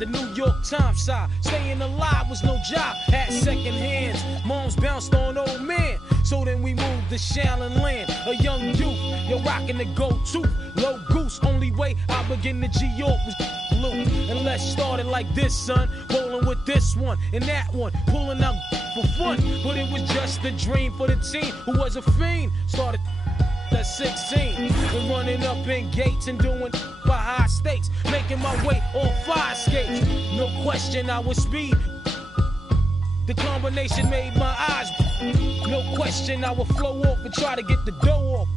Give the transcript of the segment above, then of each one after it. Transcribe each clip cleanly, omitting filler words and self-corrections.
the New York Times side. Staying alive was no job, had second hands. Moms bounced on old man. So then we moved to Shaolin Land. A young youth, you're rocking the go-to. Low goose, only way I begin to G-York was loot. And let's start it like this, son. Rolling with this one and that one. Pulling out for fun. But it was just a dream for the team who was a fiend. Started at 16 and running up in gates and doing by high stakes, making my way on fire skates. No question I was speed. The combination made my eyes. No question I would flow off and try to get the dough off.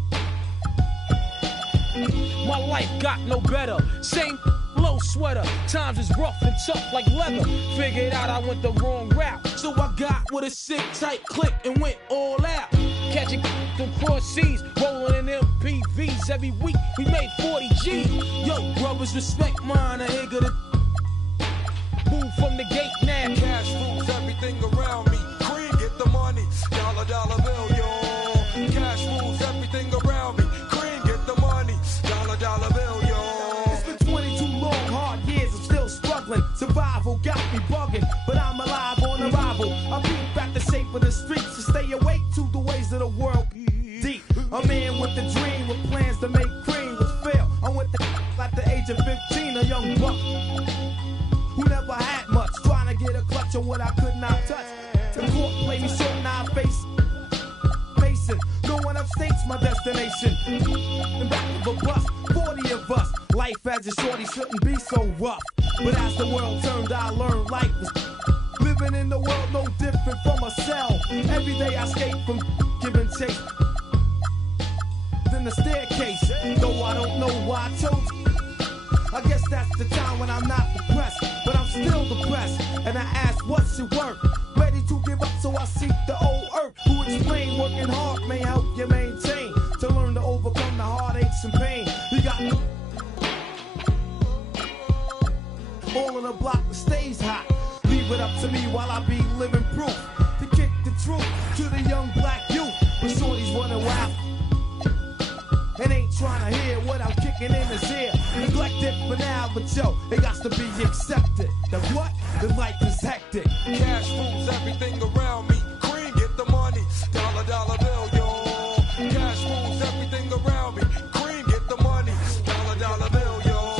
My life got no better. Same low sweater. Times is rough and tough like leather. Figured out I went the wrong route. So I got with a sick tight click and went all out. Catching across seas, rolling in MPVs. Every week we made 40 G's. Yo, brothers, respect mine. I ain't gonna move from the gate now. Cash rules everything around me. Cream, get the money. Dollar, dollar bill, yo. Cash rules everything around me. Cream, get the money. Dollar, dollar bill, yo. It's been 22 long, hard years. I'm still struggling. Survival got me bugging, but I'm alive on arrival. I beat back the shape of the streets to stay awake to the ways of the world. Deep, a man with a dream, with plans to make cream, was fail. I went to at the age of 15, a young buck who never had much, trying to get a clutch on what I could not touch. The court played me short, now I face Mason. Going upstate's my destination. In back of a bus, 40 of us. Life as a shorty shouldn't be so rough. But as the world turned, I learned life was living in the world no different from a cell. Every day I escape from giving chase. Then the staircase, though I don't know why I chose. I guess that's the time when I'm not depressed, but I'm still depressed. And I ask, what's it worth? Ready to give up, so I seek the old earth. Who explain working hard may help you maintain, to learn to overcome the heartaches and pain. You got all in the block that stays hot. Leave it up to me while I be living proof to kick the truth to the young black youth. When shorties running wild and ain't trying to hear what I'm kicking in his ear. Neglected for now, but yo, it got to be accepted. The what? The life is hectic. Cash rules everything around me. Cream, get the money. Dollar, dollar bill, yo. Cash rules everything around me. Cream, get the money. Dollar, dollar bill, yo.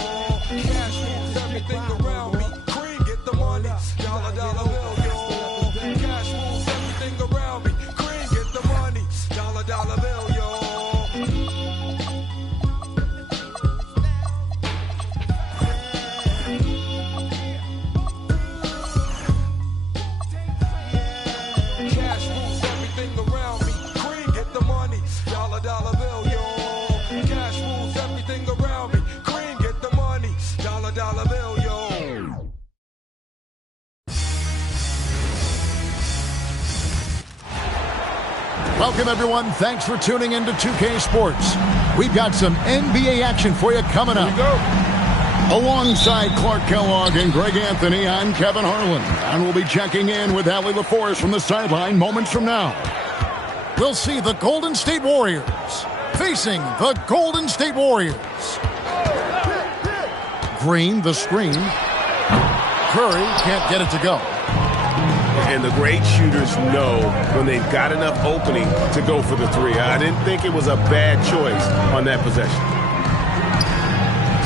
Cash rules everything around me. Cream, get the money. Dollar, dollar bill, yo. Cash rules everything around me. Cream, get the money. Dollar, dollar bill, yo. Dollar bill, yo. Cash rules everything around me. Cream, get the money. Dollar, dollar bill, yo. Welcome, everyone. Thanks for tuning in to 2K Sports. We've got some NBA action for you coming up. Here we go. Alongside Clark Kellogg and Greg Anthony, I'm Kevin Harlan. And we'll be checking in with Allie LaForce from the sideline moments from now. We'll see the Golden State Warriors facing the Golden State Warriors. Green, the screen. Curry can't get it to go. And the great shooters know when they've got enough opening to go for the three. I didn't think it was a bad choice on that possession.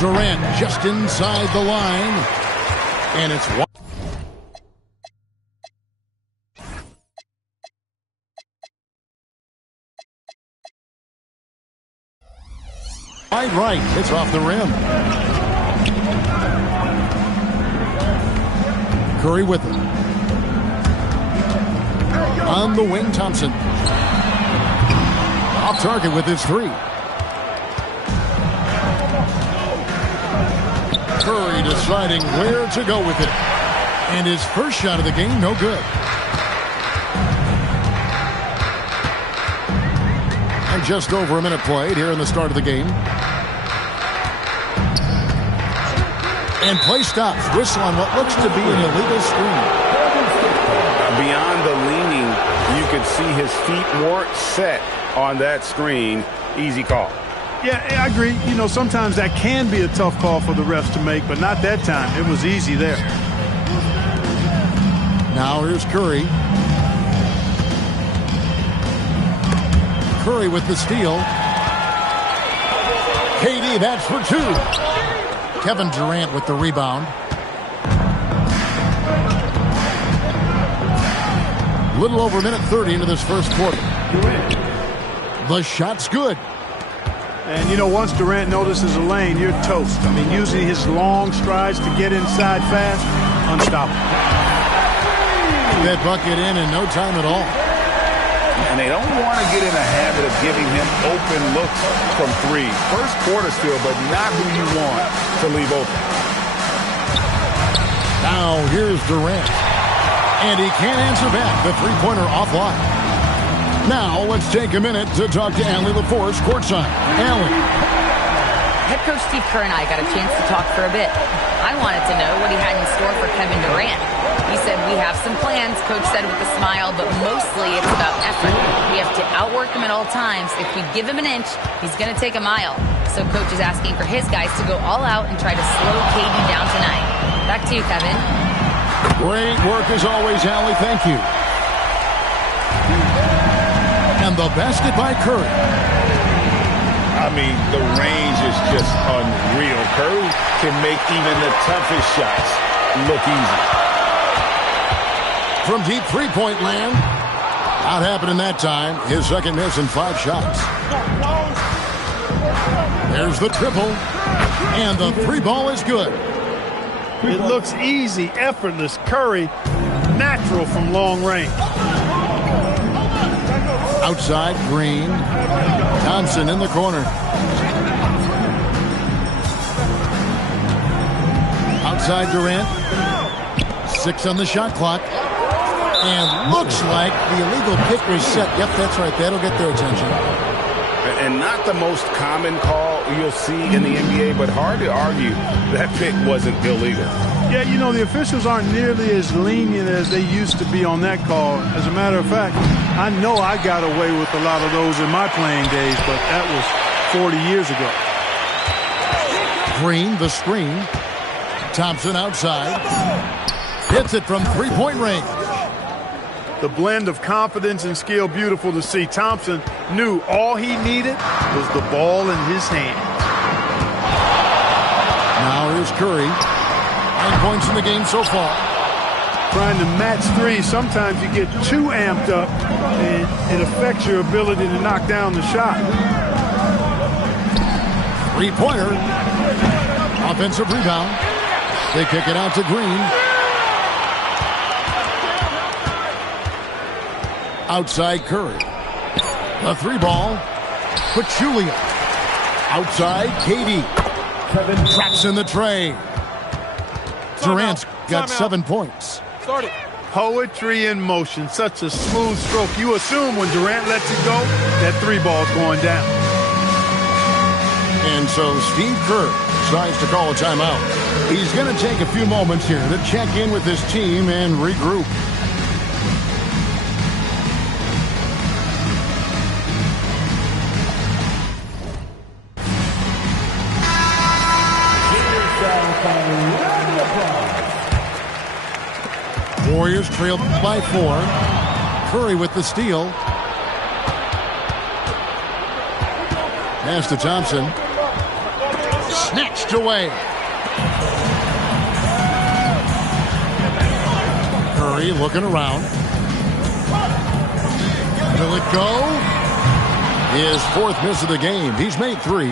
Durant just inside the line. And it's one. Right, it's off the rim. Curry with it. On the wing, Thompson. Off target with his three. Curry deciding where to go with it. And his first shot of the game, no good. And just over a minute played here in the start of the game. And play stops. Whistle on what looks to be an illegal screen. Beyond the leaning, you could see his feet weren't set on that screen. Easy call. Yeah, I agree. You know, sometimes that can be a tough call for the refs to make, but not that time. It was easy there. Now here's Curry. Curry with the steal. KD, that's for two. Kevin Durant with the rebound. Little over a minute 30 into this first quarter. The shot's good. And, you know, once Durant notices a lane, you're toast. I mean, using his long strides to get inside fast, unstoppable. That bucket in no time at all. And they don't want to get in a habit of giving him open looks from three. First quarter still, but not who you want to leave open. Now here's Durant. And he can't answer back. The three-pointer offline. Now, let's take a minute to talk to Allie LaForce courtside. Allie. Head coach Steve Kerr and I got a chance to talk for a bit. I wanted to know what he had in store for Kevin Durant. He said, we have some plans, Coach said with a smile, but mostly it's about effort. We have to outwork him at all times. If we give him an inch, he's going to take a mile. So Coach is asking for his guys to go all out and try to slow KD down tonight. Back to you, Kevin. Great work as always, Allie. Thank you. And the basket by Curry. I mean, the range is just unreal. Curry can make even the toughest shots look easy. From deep three-point land. Not happening that time. His second miss in 5 shots. There's the triple. And the three ball is good. It looks easy, effortless. Curry, natural from long range. Outside, Green. Thompson in the corner. Outside, Durant. 6 on the shot clock. And looks like the illegal pick was set. Yep, that's right. That'll get their attention. And not the most common call you'll see in the NBA, but hard to argue that pick wasn't illegal. Yeah, you know, the officials aren't nearly as lenient as they used to be on that call. As a matter of fact, I know I got away with a lot of those in my playing days, but that was 40 years ago. Green, the screen. Thompson outside. Hits it from three-point range. The blend of confidence and skill, beautiful to see. Thompson knew all he needed was the ball in his hand. Now here's Curry. 9 points in the game so far. Trying to match three, sometimes you get too amped up and it affects your ability to knock down the shot. Three-pointer. Offensive rebound. They kick it out to Green. Outside Curry. The three ball. Pachulia. Outside KD. Traps in the tray. Durant's got 7 points. Poetry in motion. Such a smooth stroke. You assume when Durant lets it go, that three ball's going down. And so Steve Kerr decides to call a timeout. He's going to take a few moments here to check in with his team and regroup. Warriors trailed by 4. Curry with the steal. Pass to Thompson. Snatched away. Curry looking around. Will it go? His 4th miss of the game. He's made 3.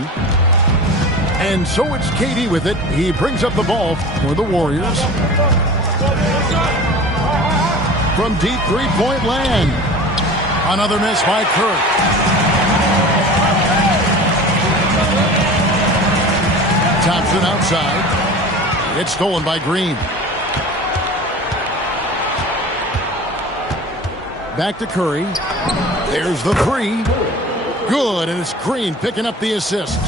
And so it's KD with it. He brings up the ball for the Warriors. From deep three-point land. Another miss by Curry. Thompson outside. It's stolen by Green. Back to Curry. There's the three. Good, and it's Green picking up the assist.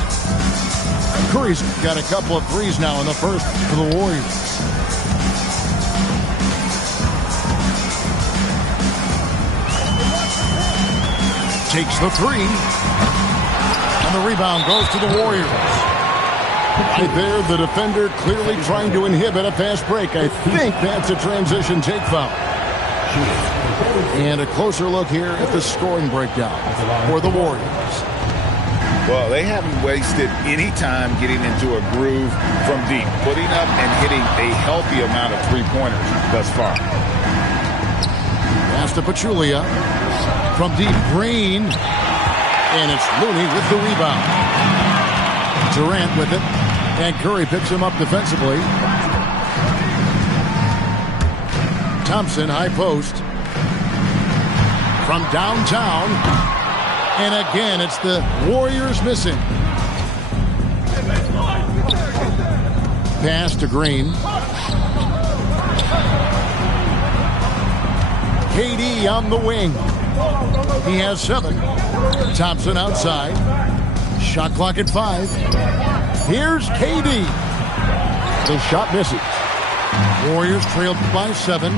Curry's got a couple of threes now in the first for the Warriors. Takes the three. And the rebound goes to the Warriors. Right there, the defender clearly trying to inhibit a fast break. I think that's a transition take foul. And a closer look here at the scoring breakdown for the Warriors. Well, they haven't wasted any time getting into a groove from deep, putting up and hitting a healthy amount of three-pointers thus far. Pass to Pachulia. From deep, Green. And it's Looney with the rebound. Durant with it. And Curry picks him up defensively. Thompson, high post. From downtown. And again, it's the Warriors missing. Pass to Green. KD on the wing. He has 7. Thompson outside. Shot clock at 5. Here's KD. The shot misses. Warriors trailed by 7.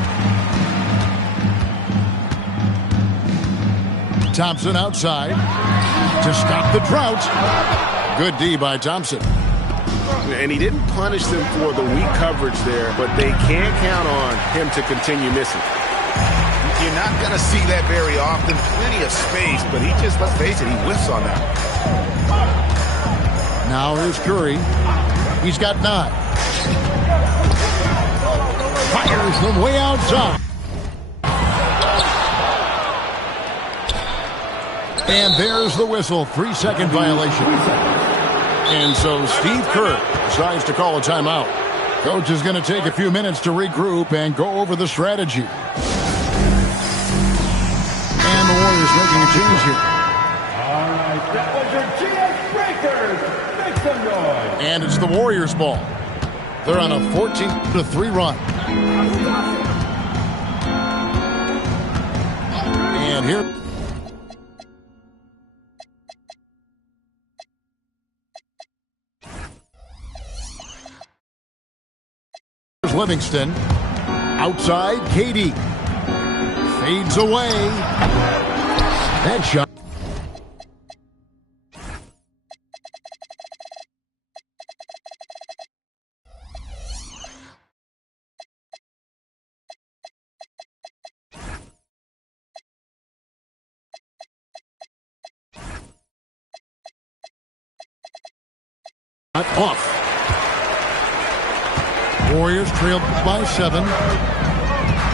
Thompson outside to stop the drought. Good D by Thompson. And he didn't punish them for the weak coverage there, but they can't count on him to continue missing. You're not going to see that very often. Plenty of space, but he just, let's face it, he whiffs on that. Now here's Curry. He's got 9. Fires from way outside. And there's the whistle. 3-second violation. And so Steve Kerr decides to call a timeout. Coach is going to take a few minutes to regroup and go over the strategy. And the Warriors making a change here. All right, that was your GX Breakers. Make some noise. And it's the Warriors' ball. They're on a 14-3 run. And here... Livingston. Outside, KD. Fades away. That shot. Off. Warriors trailed by 7.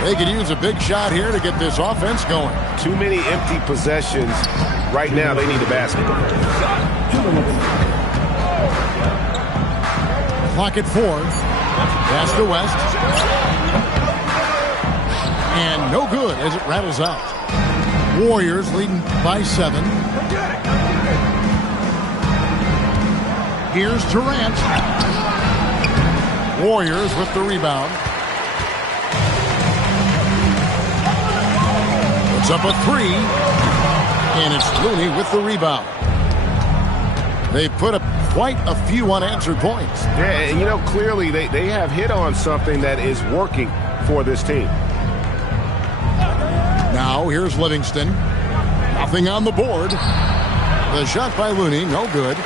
They could use a big shot here to get this offense going. Too many empty possessions. Right now, they need a basket. Clock at 4. Pass to West. And no good as it rattles out. Warriors leading by 7. Here's Durant. Warriors with the rebound. It's up a 3. And it's Looney with the rebound. They put up quite a few unanswered points. Yeah, and you know, clearly they have hit on something that is working for this team. Now here's Livingston. Nothing on the board. The shot by Looney, no good.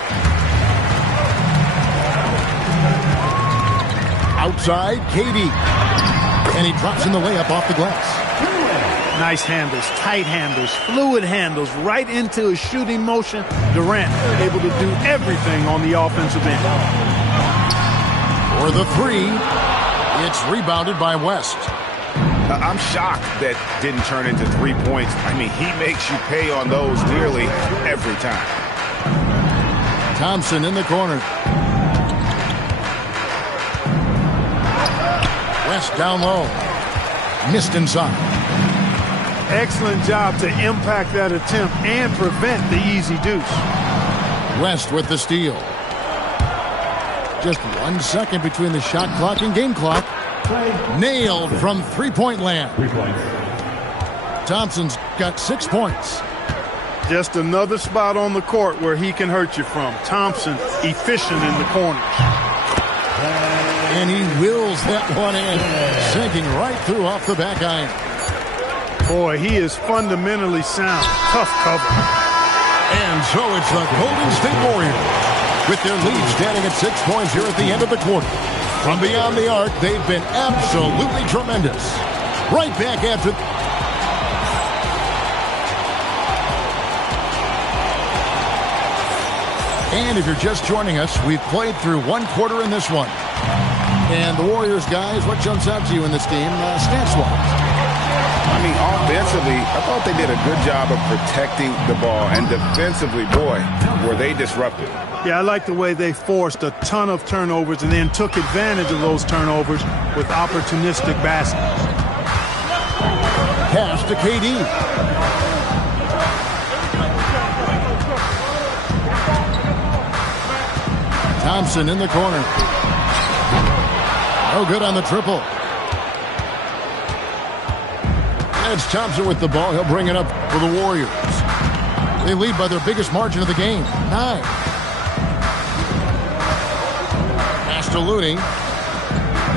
Outside, KD. And he drops in the layup off the glass. Nice handles, tight handles, fluid handles, right into a shooting motion. Durant able to do everything on the offensive end. For the 3, it's rebounded by West. I'm shocked that didn't turn into 3 points. I mean, he makes you pay on those dearly every time. Thompson in the corner. West down low. Missed inside. Excellent job to impact that attempt and prevent the easy deuce. West with the steal. Just 1 second between the shot clock and game clock. Nailed from three-point land. 3 points. Thompson's got 6 points. Just another spot on the court where he can hurt you from. Thompson efficient in the corners. And he wills that one in, sinking right through off the back iron. Boy, he is fundamentally sound. Tough cover. And so it's the Golden State Warriors with their lead standing at 6 points here at the end of the quarter. From beyond the arc, they've been absolutely tremendous. Right back after... And if you're just joining us, we've played through one quarter in this one. And the Warriors, guys, what jumps out to you in this game, stats-wise? I mean, offensively, I thought they did a good job of protecting the ball. And defensively, boy, were they disruptive. Yeah, I like the way they forced a ton of turnovers and then took advantage of those turnovers with opportunistic baskets. Pass to KD. Thompson in the corner. No good on the triple. It's Thompson with the ball. He'll bring it up for the Warriors. They lead by their biggest margin of the game, 9. Pass to Looney.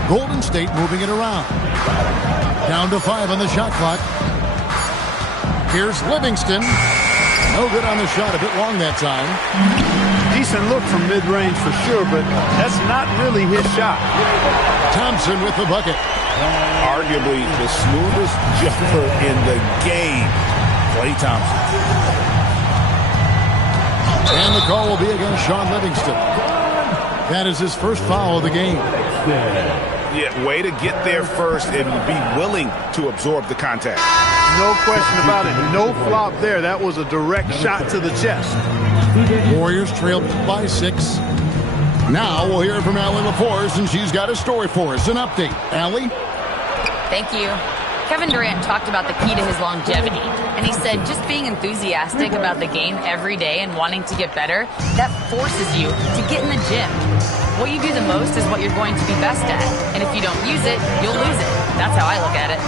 Golden State moving it around. Down to 5 on the shot clock. Here's Livingston. No good on the shot. A bit long that time. Decent look from mid-range for sure, but that's not really his shot. Thompson with the bucket. Arguably the smoothest jumper in the game, Klay Thompson. And the call will be against Sean Livingston. That is his first foul of the game. Yeah, way to get there first and be willing to absorb the contact. No question about it. No flop there. That was a direct shot to the chest. Warriors trailed by 6. Now we'll hear from Allie LaForce, and she's got a story for us. An update. Allie? Thank you. Kevin Durant talked about the key to his longevity, and he said just being enthusiastic about the game every day and wanting to get better, that forces you to get in the gym. What you do the most is what you're going to be best at, and if you don't use it, you'll lose it. That's how I look at it.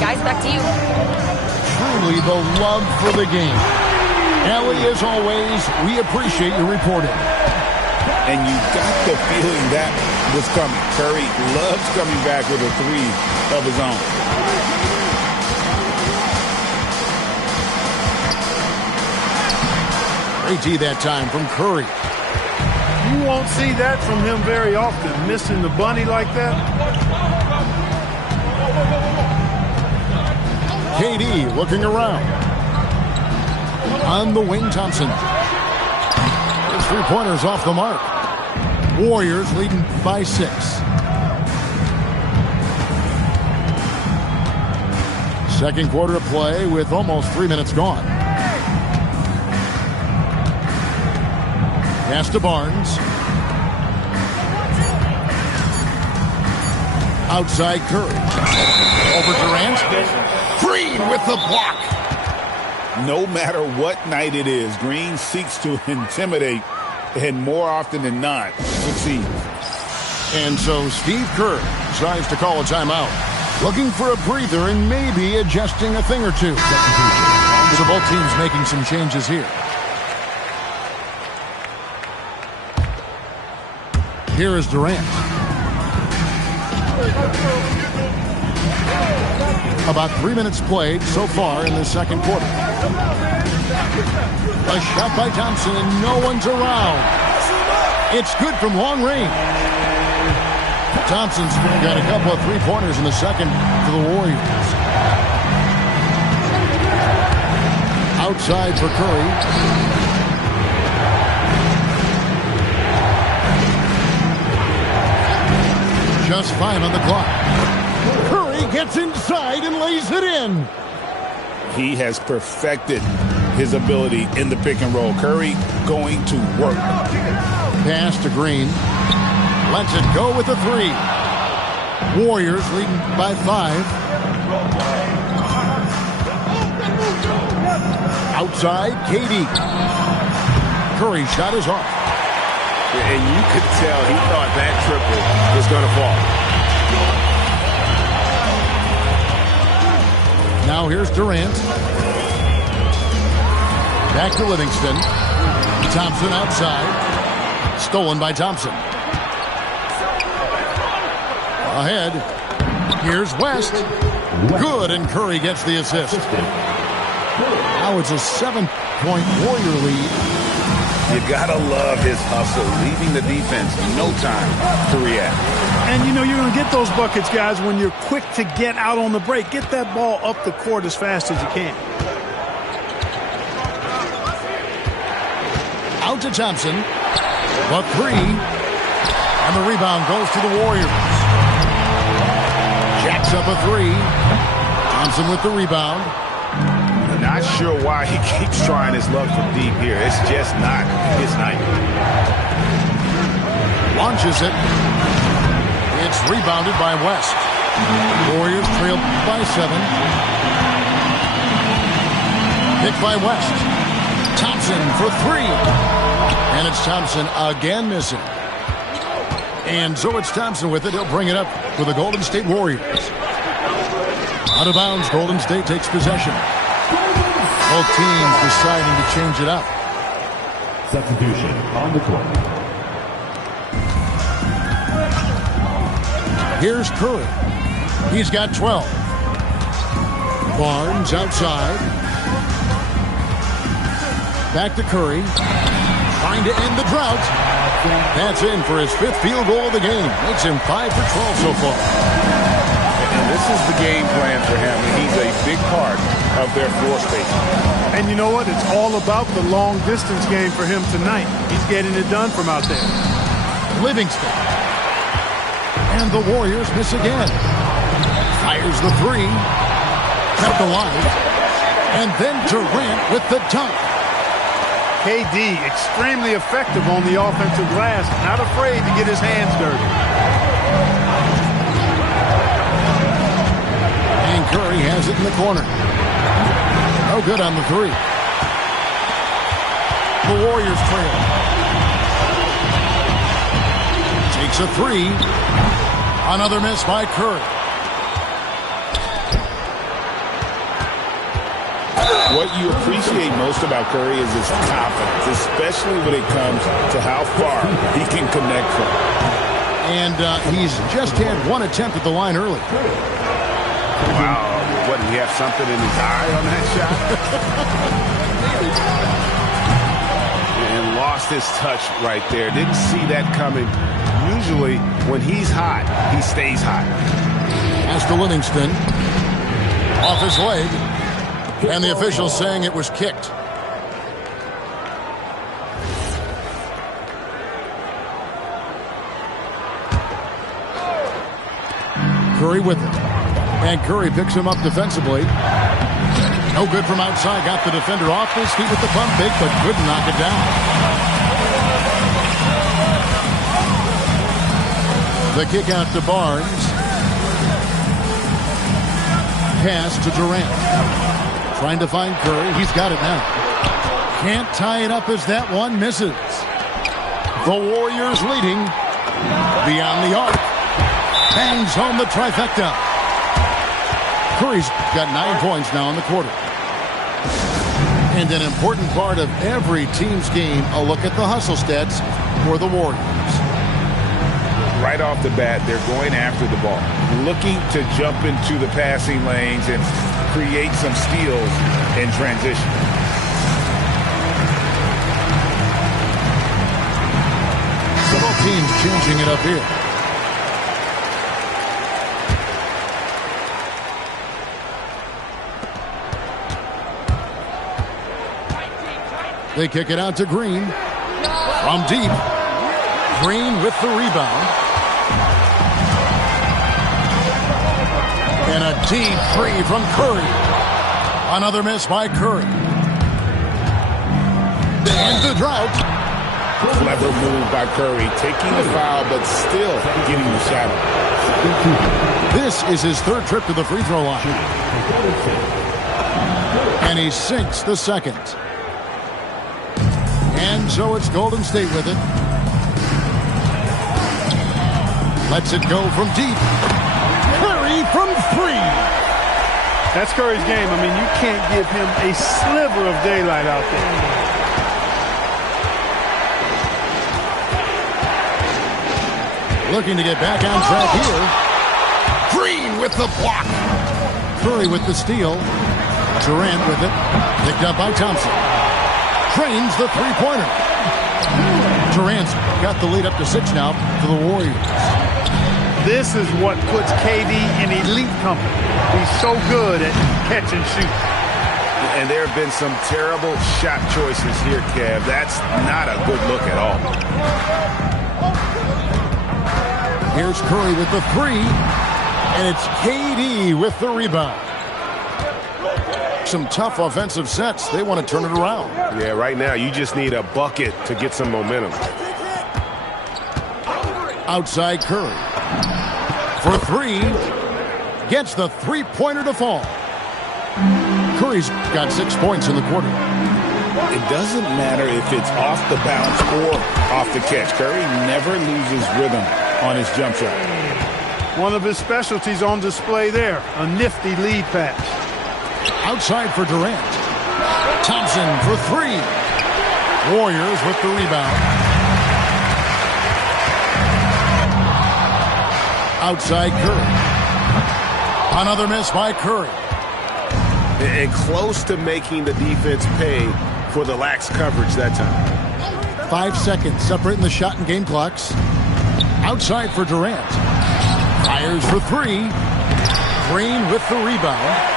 Guys, back to you. Truly the love for the game. Allie, as always, we appreciate your reporting. And you got the feeling that was coming. Curry loves coming back with a 3 of his own. Great D that time from Curry. You won't see that from him very often, missing the bunny like that. KD looking around. On the wing, Thompson. His 3-pointers off the mark. Warriors leading by 6. Second quarter of play with almost 3 minutes gone. Pass to Barnes. Outside Curry. Over Durant. Green with the block. No matter what night it is, Green seeks to intimidate and more often than not succeed. And so Steve Kerr decides to call a timeout. Looking for a breather and maybe adjusting a thing or two. So both teams making some changes here. Here is Durant. About 3 minutes played so far in the second quarter. A shot by Thompson and no one's around. It's good from long range. Thompson's got a couple of 3-pointers in the second for the Warriors. Outside for Curry. Just 5 on the clock. Curry gets inside and lays it in. He has perfected his ability in the pick and roll. Curry going to work. Pass to Green. Lets it go with a 3. Warriors leading by 5. Outside, KD. Curry shot is off. And you could tell he thought that triple was going to fall. Now here's Durant. Back to Livingston. Thompson outside. Stolen by Thompson. Ahead. Here's West. Good, and Curry gets the assist. Now it's a 7-point Warrior lead. You gotta love his hustle, leaving the defense no time to react. And you know you're going to get those buckets, guys, when you're quick to get out on the break. Get that ball up the court as fast as you can. Out to Thompson. The three. And the rebound goes to the Warriors. Jacks up a three. Thompson with the rebound. Not sure why he keeps trying his luck from deep here. It's just not his night. Launches it. It's rebounded by West. Warriors trail by 7. Picked by West. Thompson for 3. And it's Thompson again missing. And so it's Thompson with it. He'll bring it up for the Golden State Warriors. Out of bounds, Golden State takes possession. Both teams deciding to change it up. Substitution on the court. Here's Curry. He's got 12. Barnes outside. Back to Curry. Trying to end the drought. That's in for his 5th field goal of the game. Makes him 5 for 12 so far. And this is the game plan for him. He's a big part of their floor space. And you know what? It's all about the long distance game for him tonight. He's getting it done from out there. Livingston. And the Warriors miss again. Fires the 3. Kept alive. And then Durant with the dunk. KD extremely effective on the offensive glass. Not afraid to get his hands dirty. And Curry has it in the corner. No good on the 3. The Warriors trail. Takes a 3. Another miss by Curry. What you appreciate most about Curry is his confidence, especially when it comes to how far he can connect from. And he's just had 1 attempt at the line early. Wow. What, did he have something in his eye on that shot? And lost his touch right there. Didn't see that coming. Usually, when he's hot, he stays hot. Pass to Livingston. Off his leg. And the official saying it was kicked. Curry with it. And Curry picks him up defensively. No good from outside. Got the defender off his feet with the pump fake, but couldn't knock it down. The kick out to Barnes. Pass to Durant. Trying to find Curry. He's got it now. Can't tie it up as that one misses. The Warriors leading. Beyond the arc. Bangs home the trifecta. Curry's got 9 points now in the quarter. And an important part of every team's game, a look at the hustle stats for the Warriors. Right off the bat, they're going after the ball, looking to jump into the passing lanes and create some steals in transition. So both teams changing it up here. They kick it out to Green. From deep. Green with the rebound. And a deep 3 from Curry. Another miss by Curry. And the drought. Clever move by Curry, taking the foul, but still getting the shot. This is his 3rd trip to the free throw line. And he sinks the 2nd. And so it's Golden State with it. Lets it go from deep. Curry from 3. That's Curry's game. I mean, you can't give him a sliver of daylight out there. Looking to get back on track here. Green with the block. Curry with the steal. Durant with it. Picked up by Thompson. Trains the three-pointer. Durant's got the lead up to 6 now for the Warriors. This is what puts KD in elite company. He's so good at catch and shoot. And there have been some terrible shot choices here, Kev. That's not a good look at all. Here's Curry with the 3. And it's KD with the rebound. Some tough offensive sets. They want to turn it around. Yeah, right now you just need a bucket to get some momentum. Outside Curry. For 3. Gets the three-pointer to fall. Curry's got 6 points in the quarter. It doesn't matter if it's off the bounce or off the catch. Curry never loses rhythm on his jump shot. One of his specialties on display there. A nifty lead pass. Outside for Durant. Thompson for 3. Warriors with the rebound. Outside Curry. Another miss by Curry. And close to making the defense pay for the lax coverage that time. 5 seconds separating the shot and game clocks. Outside for Durant. Fires for 3. Green with the rebound.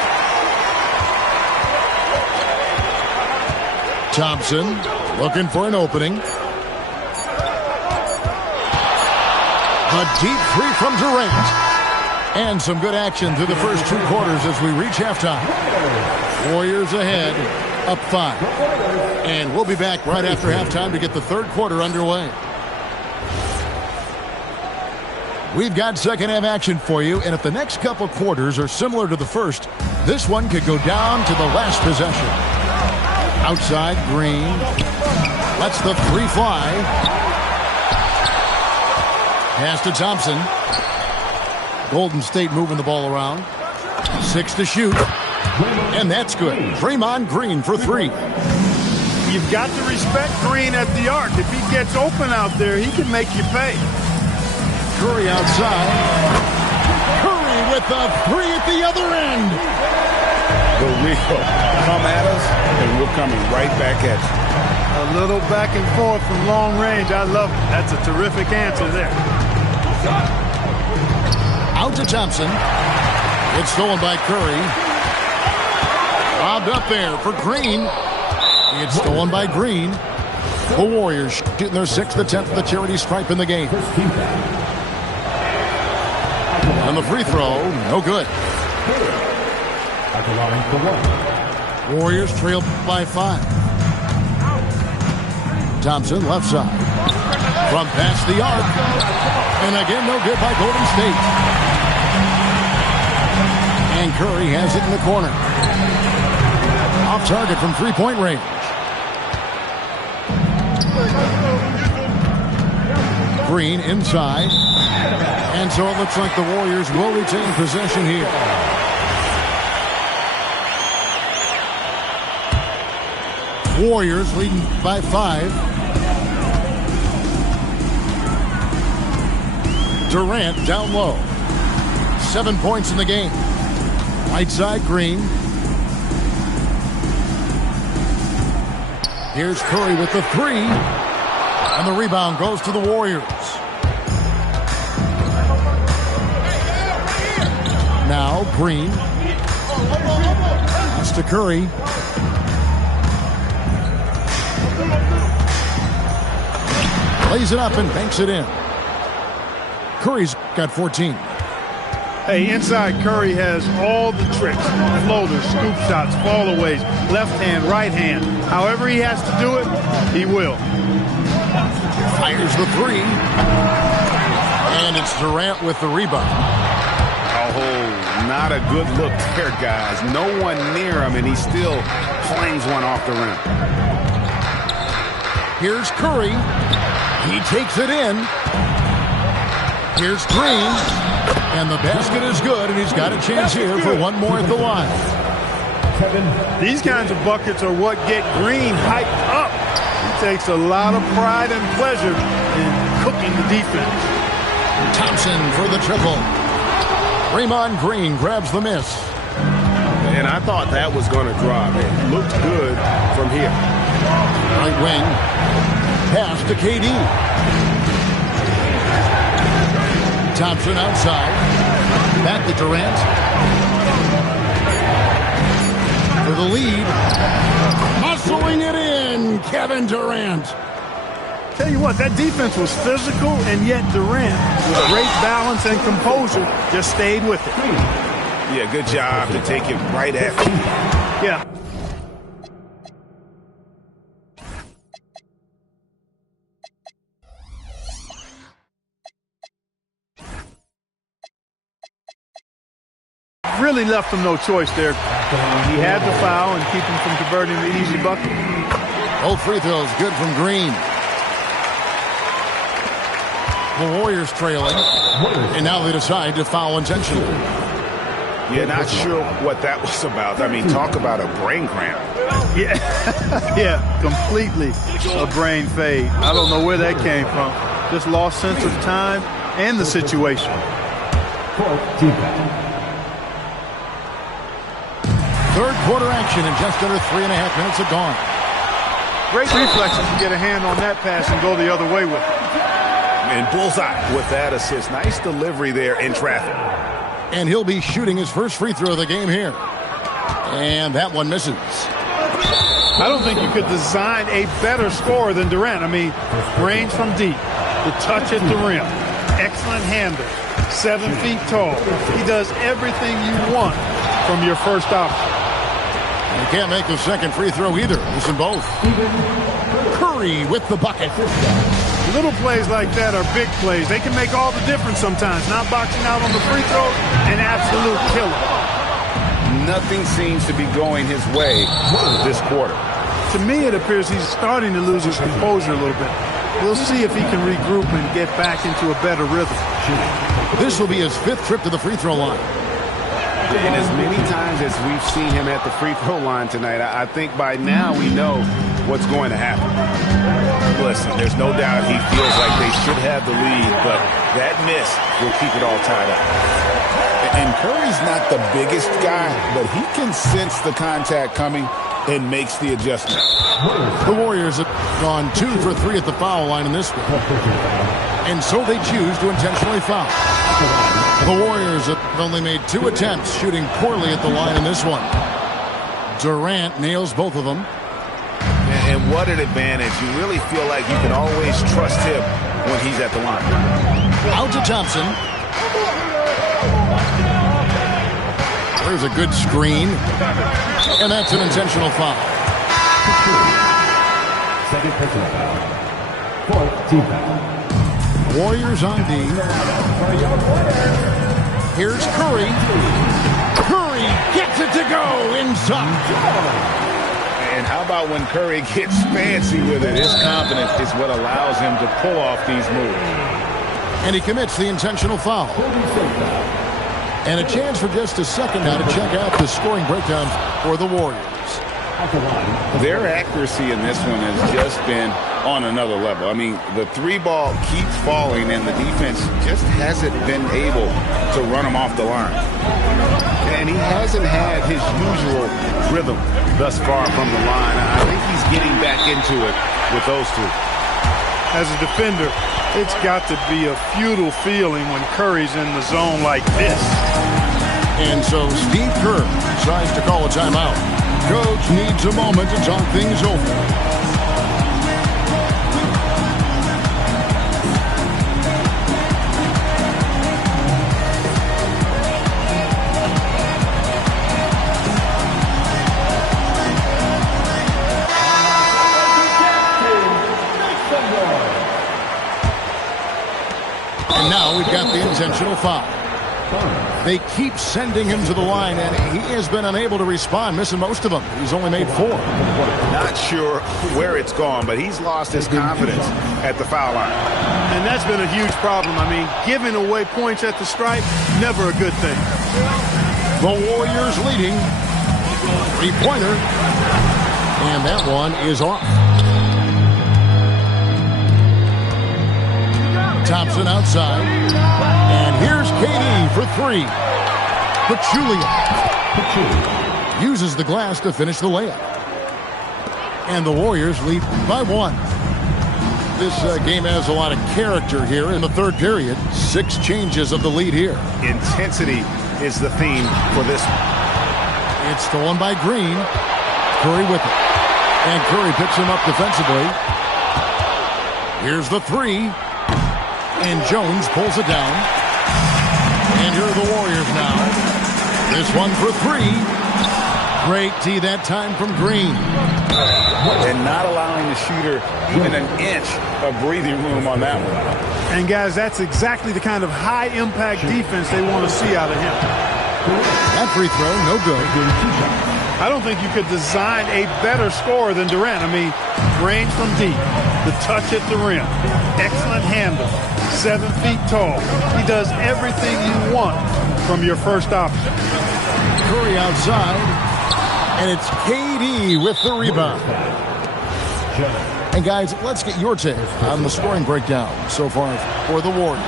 Thompson looking for an opening. A deep 3 from Durant. And some good action through the first 2 quarters as we reach halftime. Warriors ahead, up 5. And we'll be back right after halftime to get the third quarter underway. We've got second half action for you, and if the next couple quarters are similar to the first, this one could go down to the last possession. Outside, Green. Lets the 3 fly. Pass to Thompson. Golden State moving the ball around. 6 to shoot. And that's good. Draymond Green for 3. You've got to respect Green at the arc. If he gets open out there, he can make you pay. Curry outside. Curry with the 3 at the other end. The real come at us, and we're coming right back at you. A little back and forth from long range. I love it. That's a terrific answer there. Out to Thompson. It's stolen by Curry. Lobbed up there for Green. It's stolen by Green. The Warriors shooting their 6th attempt at the charity stripe in the game. And the free throw, no good. Warriors trail by 5. Thompson left side. From past the arc. And again, no good by Golden State. And Curry has it in the corner. Off target from three-point range. Green inside. And so it looks like the Warriors will retain possession here. Warriors leading by 5. Durant down low. 7 points in the game. Right side, Green. Here's Curry with the 3. And the rebound goes to the Warriors. Now Green. Pass to Curry. Lays it up and banks it in. Curry's got 14. Hey, inside Curry has all the tricks. Floaters, scoop shots, fallaways, left hand, right hand. However he has to do it, he will. Fires the 3. And it's Durant with the rebound. Oh, not a good look there, guys. No one near him, and he still flings one off the rim. Here's Curry. He takes it in. Here's Green. And the basket is good, and he's got a chance here for one more at the line. These kinds of buckets are what get Green hyped up. He takes a lot of pride and pleasure in cooking the defense. Thompson for the triple. Draymond Green grabs the miss. And I thought that was going to drop. It looked good from here. Right wing. Pass to KD. Thompson outside. Back to Durant. For the lead. Hustling it in, Kevin Durant. Tell you what, that defense was physical, and yet Durant, with great balance and composure, just stayed with it. Yeah, good job to take it right at him. Yeah. Really left him no choice there. He had to foul and keep him from converting the easy bucket. Both free throws good from Green. The Warriors trailing, and now they decide to foul intentionally. Yeah, not sure what that was about. I mean, talk about a brain cramp. Yeah, yeah, completely a brain fade. I don't know where that came from. Just lost sense of time and the situation. Third quarter action, and just under 3.5 minutes are gone. Great reflexes to get a hand on that pass and go the other way with it. And bullseye with that assist. Nice delivery there in traffic. And he'll be shooting his first free throw of the game here. And that one misses. I don't think you could design a better scorer than Durant. I mean, range from deep, the touch at the rim, excellent handle, 7 feet tall. He does everything you want from your first option. You can't make the second free throw either. Listen both. Curry with the bucket. Little plays like that are big plays. They can make all the difference sometimes. Not boxing out on the free throw, an absolute killer. Nothing seems to be going his way this quarter. To me, it appears he's starting to lose his composure a little bit. We'll see if he can regroup and get back into a better rhythm. This will be his 5th trip to the free throw line. And as many times as we've seen him at the free throw line tonight, I think by now we know what's going to happen. Listen, there's no doubt he feels like they should have the lead, but that miss will keep it all tied up. And Curry's not the biggest guy, but he can sense the contact coming and makes the adjustment. The Warriors have gone 2 for 3 at the foul line in this one. And so they choose to intentionally foul. The Warriors have only made 2 attempts, shooting poorly at the line in this one. Durant nails both of them. And what an advantage. You really feel like you can always trust him when he's at the line. Out to Thompson. There's a good screen. And that's an intentional foul. Second personal foul. 4th team foul. Warriors on D. Here's Curry. Curry gets it to go inside. And how about when Curry gets fancy with it? His confidence is what allows him to pull off these moves. And he commits the intentional foul. And a chance for just a second now to check out the scoring breakdown for the Warriors. Their accuracy in this one has just been on another level. I mean, the 3-ball keeps falling, and the defense just hasn't been able to run them off the line. And he hasn't had his usual rhythm thus far from the line. I think he's getting back into it with those two. As a defender, it's got to be a futile feeling when Curry's in the zone like this. And so Steve Kerr decides to call a timeout. Coach needs a moment to talk things over. And now we've got the intentional foul. They keep sending him to the line, and he has been unable to respond, missing most of them. He's only made 4. Not sure where it's gone, but he's lost his confidence at the foul line. And that's been a huge problem. I mean, giving away points at the stripe, never a good thing. The Warriors leading. 3-pointer. And that one is off. Thompson outside. And here's KD for 3. Pachulia. Uses the glass to finish the layup. And the Warriors lead by 1. This game has a lot of character here in the third period. 6 changes of the lead here. Intensity is the theme for this one. It's stolen by Green. Curry with it. And Curry picks him up defensively. Here's the 3. And Jones pulls it down. And here are the Warriors now. This one for 3. Great tee that time from Green. And not allowing the shooter even an inch of breathing room on that one. And, guys, that's exactly the kind of high-impact defense they want to see out of him. That free throw, no good. I don't think you could design a better scorer than Durant. I mean, range from deep, the touch at the rim, excellent handle, 7 feet tall. He does everything you want from your first option. Curry outside, and it's KD with the rebound. And guys, let's get your take on the scoring breakdown so far for the Warriors.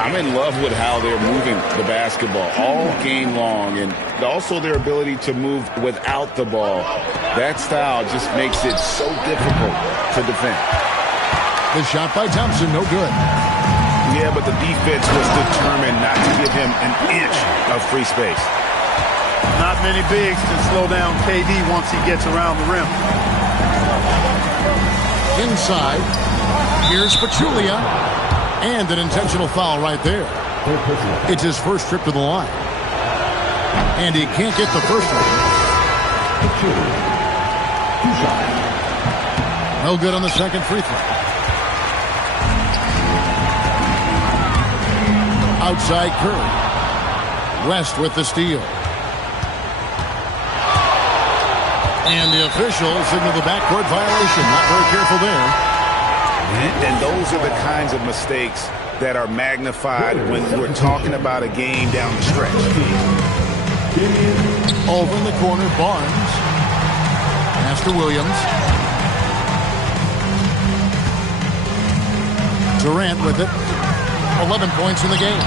I'm in love with how they're moving the basketball all game long, and also their ability to move without the ball. That style just makes it so difficult to defend. The shot by Thompson, no good. Yeah, but the defense was determined not to give him an inch of free space. Not many bigs can slow down KD once he gets around the rim. Inside, here's Pachulia, and an intentional foul right there. It's his first trip to the line. And he can't get the first one. No good on the second free throw. Outside Curry. West with the steal. And the officials signal the backcourt violation. Not very careful there. And those are the kinds of mistakes that are magnified when we're talking about a game down the stretch. Over in the corner, Barnes. Pass to Williams. Durant with it. 11 points in the game.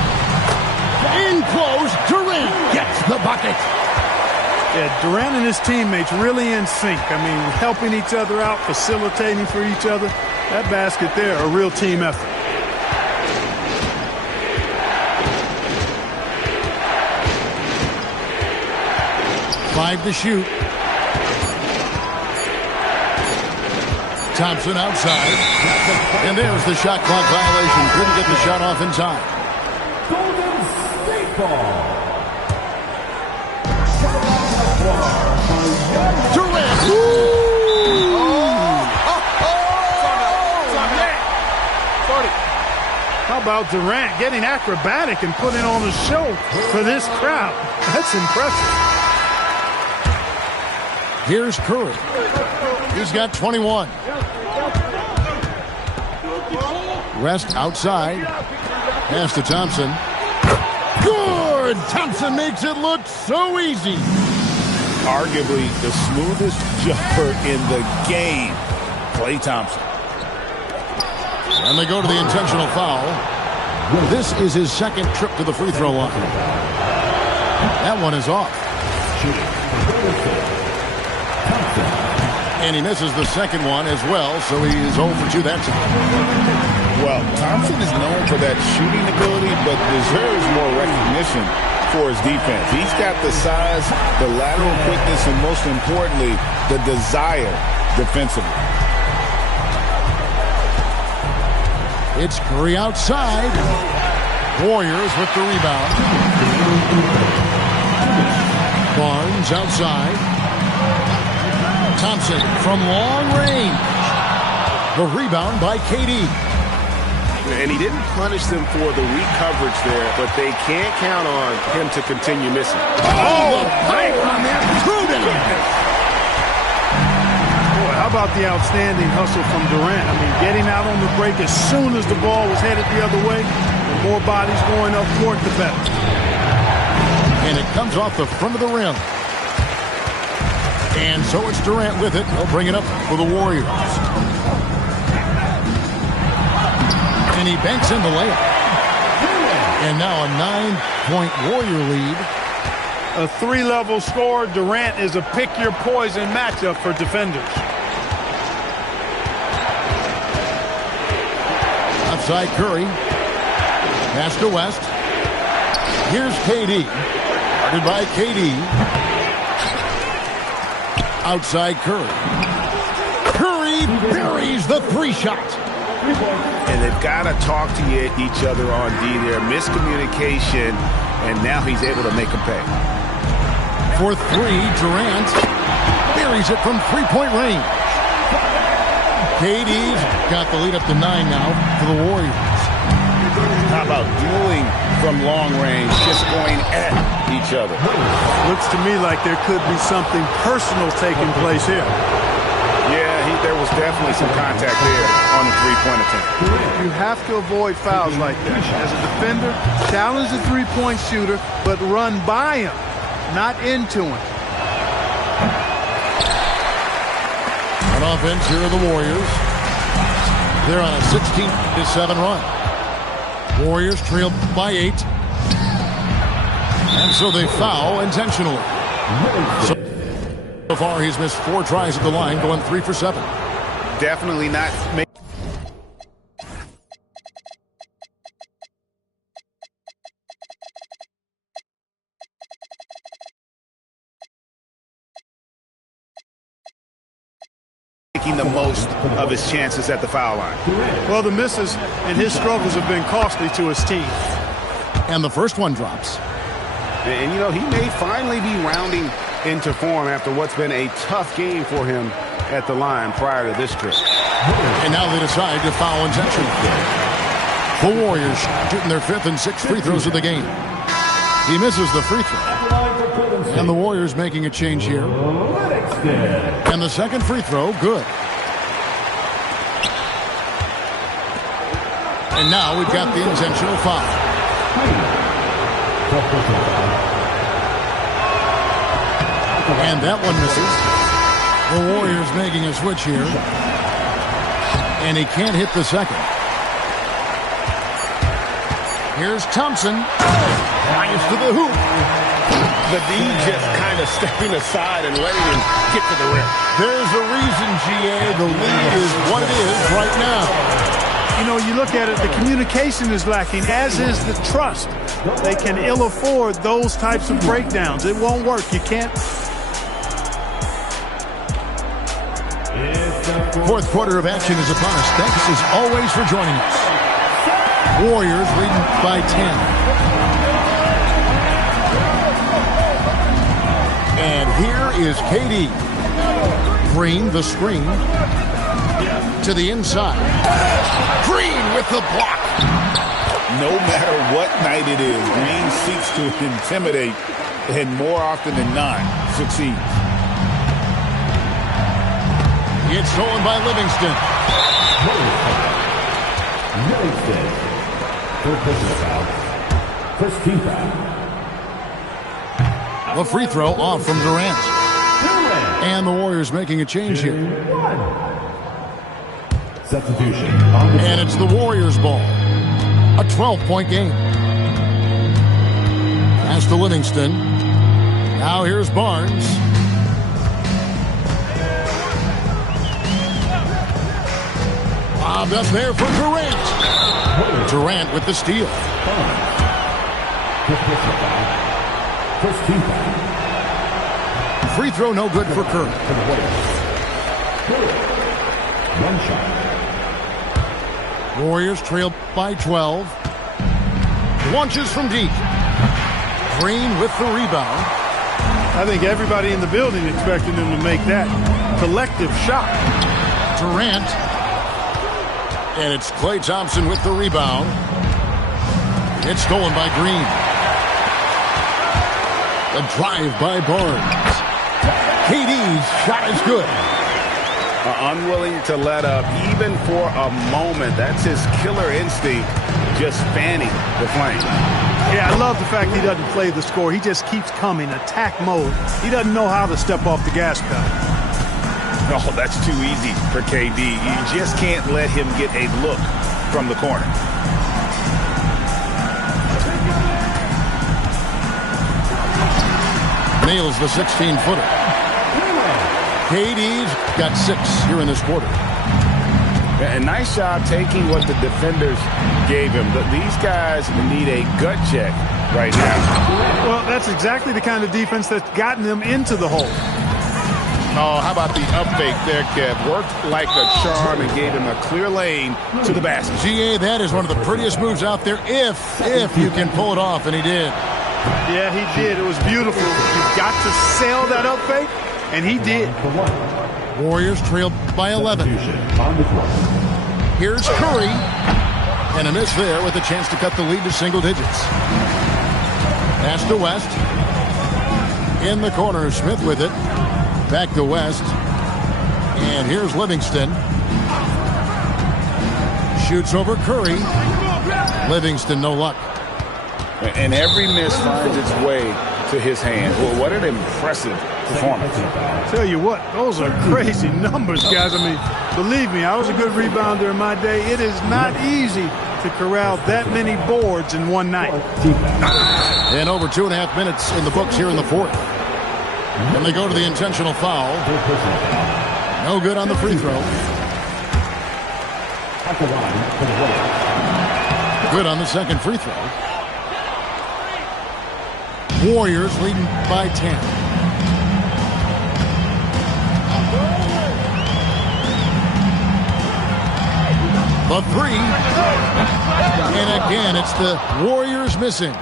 In close, Durant gets the bucket. Yeah, Durant and his teammates really in sync. I mean, helping each other out, facilitating for each other. That basket there, a real team effort. Five to shoot. Thompson outside. And there's the shot clock violation. Couldn't get the shot off in time. Golden State ball. Durant. How about Durant getting acrobatic and putting on a show for this crowd? That's impressive. Here's Curry. He's got 21. West outside. Pass to Thompson. Good! Thompson makes it look so easy. Arguably the smoothest jumper in the game, Klay Thompson. And they go to the intentional foul. This is his second trip to the free throw line. That one is off. And he misses the second one as well, so he is 0 for 2 that time. Well, Thompson is known for that shooting ability, but deserves more recognition for his defense. He's got the size, the lateral quickness, and most importantly, the desire defensively. It's Curry outside. Warriors with the rebound. Barnes outside. Thompson from long range. The rebound by KD. And he didn't punish them for the weak coverage there, but they can't count on him to continue missing. Oh, the power on that. Boy, how about the outstanding hustle from Durant? I mean, getting out on the break as soon as the ball was headed the other way. The more bodies going up court, the better. And it comes off the front of the rim. And so it's Durant with it. He'll bring it up for the Warriors. And he banks in the layup. And now a 9-point Warrior lead A three-level score. Durant is a pick-your-poison matchup for defenders. Outside Curry. Pass to West. Here's KD. Guarded by KD. Outside Curry. Curry buries the three-shot. And they've got to talk to each other on D there. Miscommunication, and now he's able to make them pay. For three, Durant buries it from three-point range. KD's got the lead up to 9 now for the Warriors. How about dueling from long range, just going at each other? Looks to me like there could be something personal taking place here. Yeah, there was definitely some contact there on the three-point attempt. You have to avoid fouls like that. As a defender, challenge the three-point shooter, but run by him, not into him. On offense, here are the Warriors. They're on a 16-7 run. Warriors trail by 8. And so they foul intentionally. So far, he's missed 4 tries at the line, going 3 for 7. Definitely not making the most of his chances at the foul line. Well, the misses and his struggles have been costly to his team. And the first one drops. And, you know, he may finally be rounding into form after what's been a tough game for him at the line prior to this trip. And now they decide to foul intentionally. The Warriors shooting their 5th and 6th free throws of the game. He misses the free throw. And the Warriors making a change here. And the second free throw, good. And now we've got the intentional foul. And that one misses. The Warriors making a switch here. And he can't hit the second. Here's Thompson. Flies to the hoop. The D just kind of stepping aside and letting him get to the rim. There's a reason, GA. The lead is what it is right now. You know, you look at it, the communication is lacking, as is the trust. They can ill afford those types of breakdowns. It won't work. You can't. Fourth quarter of action is upon us. Thanks as always for joining us. Warriors leading by 10. And here is KD. Green, the screen. To the inside. Green with the block. No matter what night it is, Green seeks to intimidate and more often than not succeeds. It's stolen by Livingston. The free throw off from Durant. And the Warriors making a change here. Substitution. And it's the Warriors ball. A 12-point game. Pass to Livingston. Now here's Barnes. Bob up there for Durant. Durant with the steal. Free throw no good for Curry. One shot. Warriors trail by 12. Launches from deep. Green with the rebound. I think everybody in the building expected him to make that collective shot. Durant. And it's Klay Thompson with the rebound. It's stolen by Green. The drive by Barnes. KD's shot is good. Unwilling to let up even for a moment. That's his killer instinct, just fanning the flame. Yeah, I love the fact he doesn't play the score. He just keeps coming, attack mode. He doesn't know how to step off the gas pedal. No, that's too easy for KD. You just can't let him get a look from the corner. nails the 16-footer. KD's got 6 here in this quarter. And nice job taking what the defenders gave him. But these guys need a gut check right now. Well, that's exactly the kind of defense that's gotten them into the hole. Oh, how about the up fake there, Kev? Worked like a charm and gave him a clear lane to the basket. GA, that is one of the prettiest moves out there if you can pull it off, and he did. Yeah, he did. It was beautiful. You've got to sell that up fake, and he did. Warriors trail by 11. Here's Curry. And a miss there with a chance to cut the lead to single digits. Pass to West. In the corner, Smith with it. Back to West. And here's Livingston. Shoots over Curry. Livingston, no luck. And every miss finds its way to his hand. Well, what an impressive performance. Tell you what, those are crazy numbers, guys. I mean, believe me, I was a good rebounder in my day. It is not easy to corral that many boards in one night. And over 2.5 minutes in the books here in the fourth. And they go to the intentional foul. No good on the free throw. Good on the second free throw. Warriors leading by 10. The three. And again, it's the Warriors missing.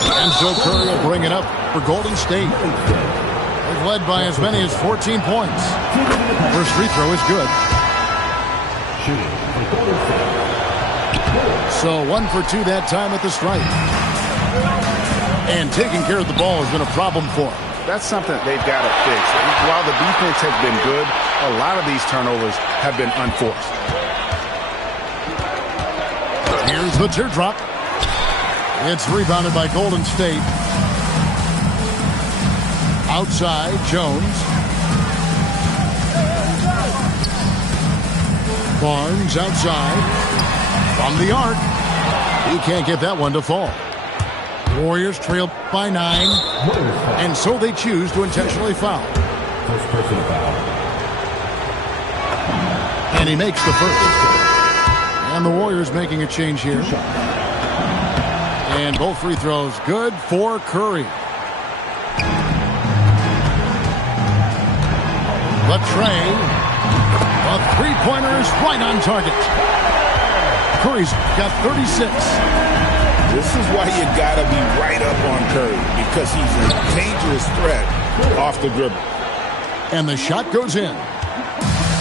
And so Curry will bring it up for Golden State. They've led by as many as 14 points. First free throw is good. So 1 for 2 that time at the stripe. And taking care of the ball has been a problem for him. That's something they've got to fix. While the defense has been good, a lot of these turnovers have been unforced. Here's the teardrop. It's rebounded by Golden State. Outside, Jones. Barnes outside. From the arc. He can't get that one to fall. Warriors trail by 9. And so they choose to intentionally foul. First personal foul. And he makes the first. And the Warriors making a change here. And both free throws good for Curry. The tray. The three-pointer is right on target. Curry's got 36. This is why you got to be right up on Curry, because he's a dangerous threat off the dribble. And the shot goes in.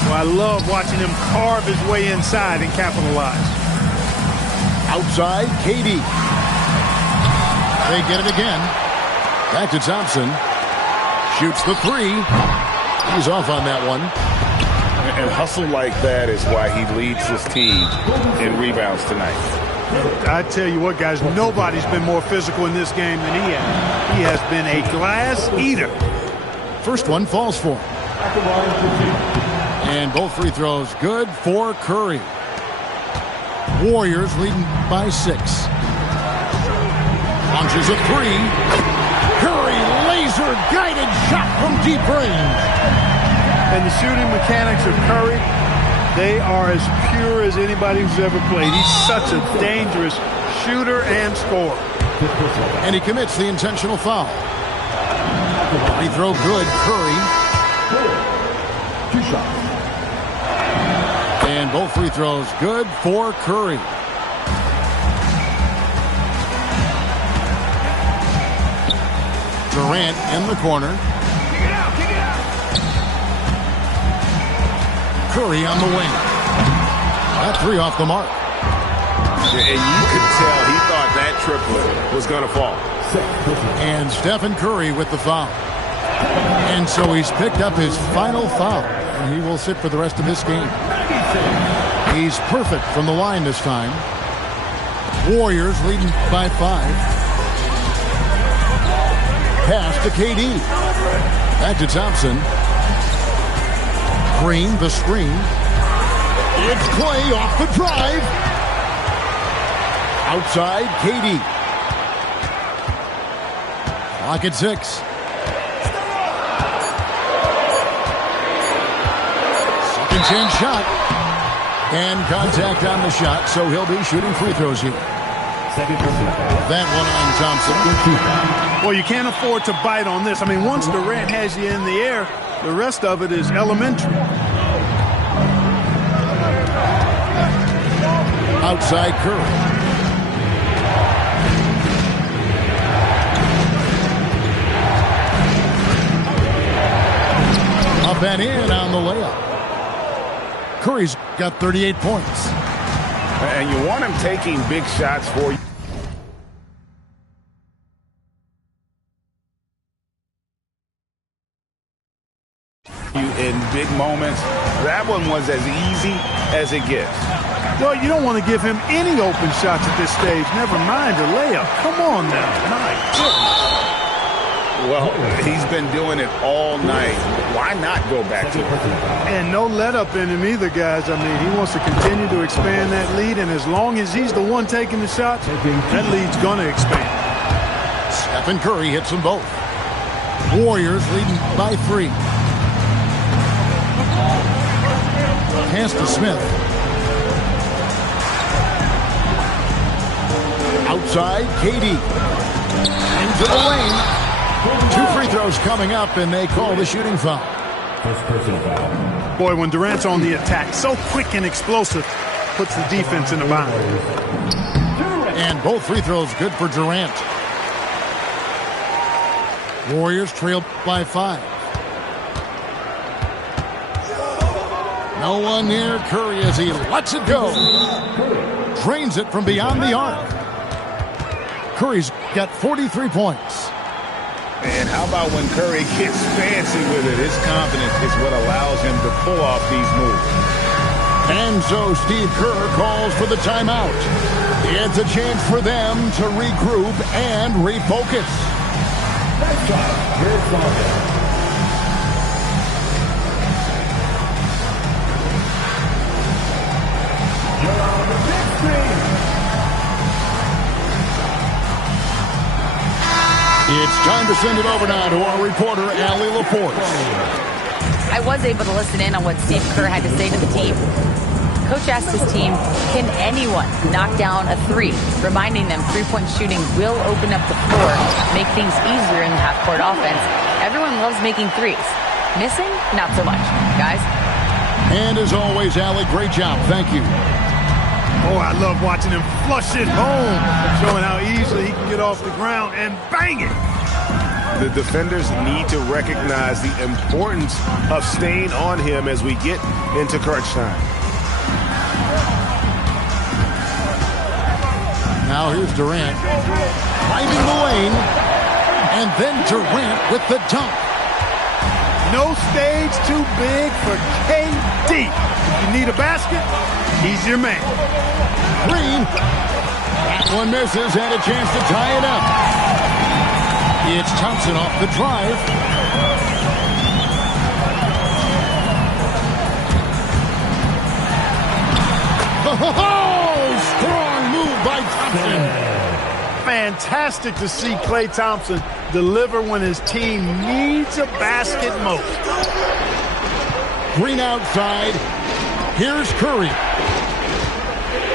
Well, I love watching him carve his way inside and capitalize. Outside, KD. They get it again. Back to Thompson. Shoots the three. He's off on that one. And hustle like that is why he leads his team in rebounds tonight. I tell you what, guys, nobody's been more physical in this game than he has. He has been a glass eater. First one falls for him. And both free throws good for Curry. Warriors leading by 6. Launches a three. Curry laser-guided shot from deep range. And the shooting mechanics of Curry, they are as pure as anybody who's ever played. He's such a dangerous shooter and scorer. And he commits the intentional foul. Free throw good, Curry. And both free throws good for Curry. Durant in the corner. Curry on the wing. That three off the mark. And you could tell he thought that triplet was going to fall. And Stephen Curry with the foul. And so he's picked up his final foul. And he will sit for the rest of this game. He's perfect from the line this time. Warriors leading by 5. Pass to KD. Back to Thompson. Green, the screen. It's Clay off the drive. Outside, KD. Clock at 6. Second chance shot. And contact on the shot, so he'll be shooting free throws here. That one on Thompson. Well, you can't afford to bite on this. I mean, once Durant has you in the air, the rest of it is elementary. Outside Curry. Up and in on the layup. Curry's got 38 points. And you want him taking big shots for you. In big moments. That one was as easy as it gets. Well, you don't want to give him any open shots at this stage. Never mind a layup. Come on now. My goodness. Well, he's been doing it all night. Why not go back to it? And no let up in him either, guys. I mean, he wants to continue to expand that lead, and as long as he's the one taking the shots, that lead's going to expand. Stephen Curry hits them both. Warriors leading by 3. Pass to Smith. Outside, KD. Into the lane. 2 free throws coming up, and they call the shooting foul. Boy, when Durant's on the attack, so quick and explosive, puts the defense in a bind. And both free throws good for Durant. Warriors trail by 5. No one near Curry as he lets it go. Drains it from beyond the arc. Curry's got 43 points. And how about when Curry gets fancy with it? His confidence is what allows him to pull off these moves. And so Steve Kerr calls for the timeout. It's a chance for them to regroup and refocus. Nice shot. Here's Saunders. You're on the big screen. It's time to send it over now to our reporter, Allie LaForce. I was able to listen in on what Steve Kerr had to say to the team. Coach asked his team, can anyone knock down a 3? Reminding them three-point shooting will open up the floor, make things easier in the half-court offense. Everyone loves making threes. Missing? Not so much. Guys? And as always, Allie, great job. Thank you. Oh, I love watching him flush it home, showing how easily he can get off the ground and bang it. The defenders need to recognize the importance of staying on him as we get into crunch time. Now here's Durant, driving the lane, and then Durant with the dunk. No stage too big for KD. If you need a basket, he's your man. Green. That one misses, and a chance to tie it up. It's Thompson off the drive. Oh, strong move by Thompson. Fantastic to see Klay Thompson deliver when his team needs a basket most. Green outside. Here's Curry.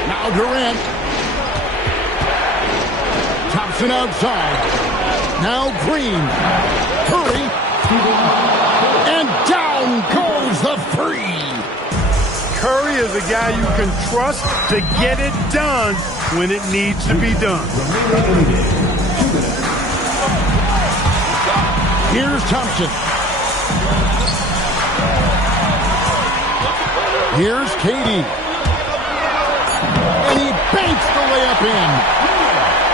Now Durant. Thompson outside. Now Green. Curry. And down goes the 3. Curry is a guy you can trust to get it done when it needs to be done. Here's Thompson. Here's KD. And he banks the layup in.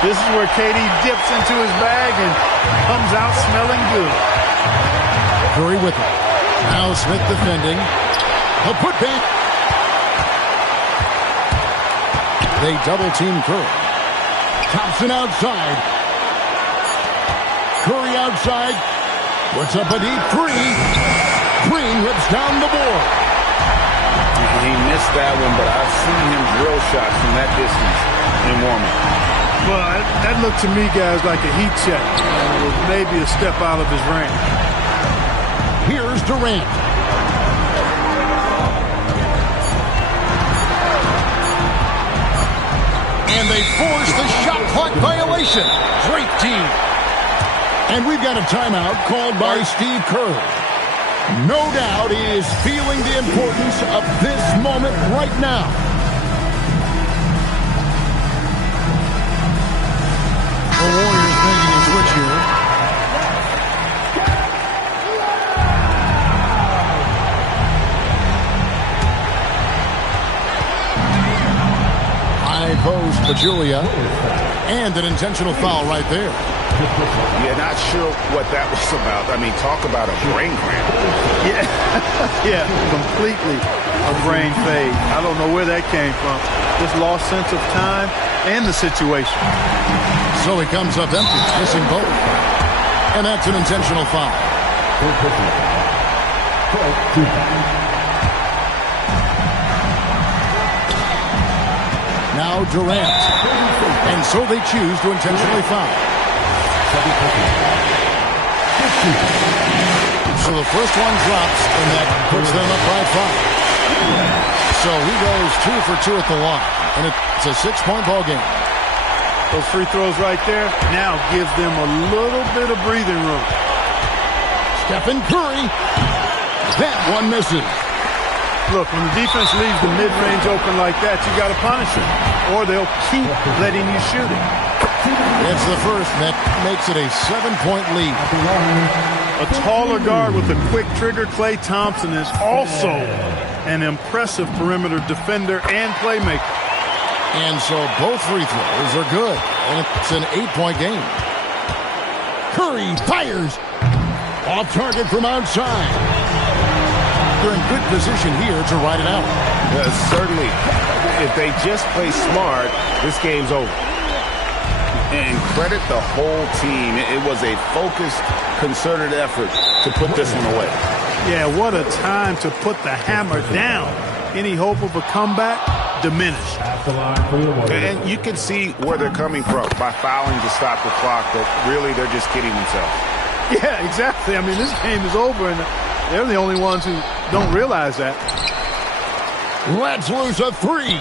This is where KD dips into his bag and comes out smelling good. Curry with it. Now Smith defending. A putback. They double-team Curry. Thompson outside. Curry outside. Puts up a deep 3. Green whips down the board. He missed that one, but I've seen him drill shots from that distance in warm-up. But that looked to me, guys, like a heat check. And it was maybe a step out of his range. Here's Durant. And they force the shot clock violation. Great team. And we've got a timeout called by Steve Kerr. No doubt he is feeling the importance of this moment right now. The Warriors making a switch here. High post for Julia. And an intentional foul right there. Yeah, not sure what that was about. I mean, talk about a brain cramp. Yeah, yeah, completely a brain fade. I don't know where that came from. Just lost sense of time and the situation. So he comes up empty, missing both. And that's an intentional foul. Now Durant. And so they choose to intentionally foul. So the first one drops, and that puts them up by 5. So he goes 2 for 2 at the line, and it's a 6-point ball game. Those free throws right there now gives them a little bit of breathing room. Stephen Curry. That one misses. Look, when the defense leaves the mid-range open like that, you got to punish it, or they'll keep letting you shoot it. It's the first that makes it a 7-point lead. A taller guard with a quick trigger, Klay Thompson, is also an impressive perimeter defender and playmaker. And so both free throws are good, and it's an 8-point game. Curry fires. Off target from outside. They're in good position here to ride it out. Certainly, if they just play smart, this game's over. And credit the whole team. It was a focused, concerted effort to put this one away. Yeah, what a time to put the hammer down. Any hope of a comeback diminished. And you can see where they're coming from by fouling to stop the clock, but really they're just kidding themselves. Yeah, exactly. I mean, this game is over, and they're the only ones who don't realize that. Let's lose a 3.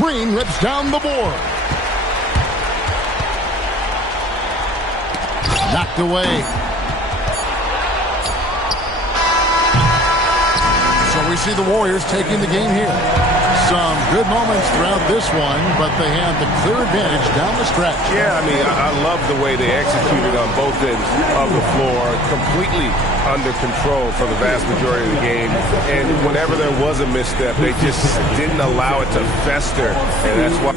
Green rips down the board. Knocked away. So we see the Warriors taking the game here. Some good moments throughout this one, but they have the clear advantage down the stretch. Yeah, I mean, I love the way they executed on both ends of the floor, completely under control for the vast majority of the game. And whenever there was a misstep, they just didn't allow it to fester, and that's why.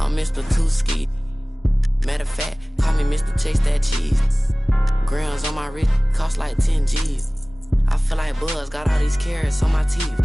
I'm Mr. Two-Ski. Matter of fact, call me Mr. Chase That Cheese. Grams on my wrist cost like 10 G's. I feel like Buzz got all these carrots on my teeth.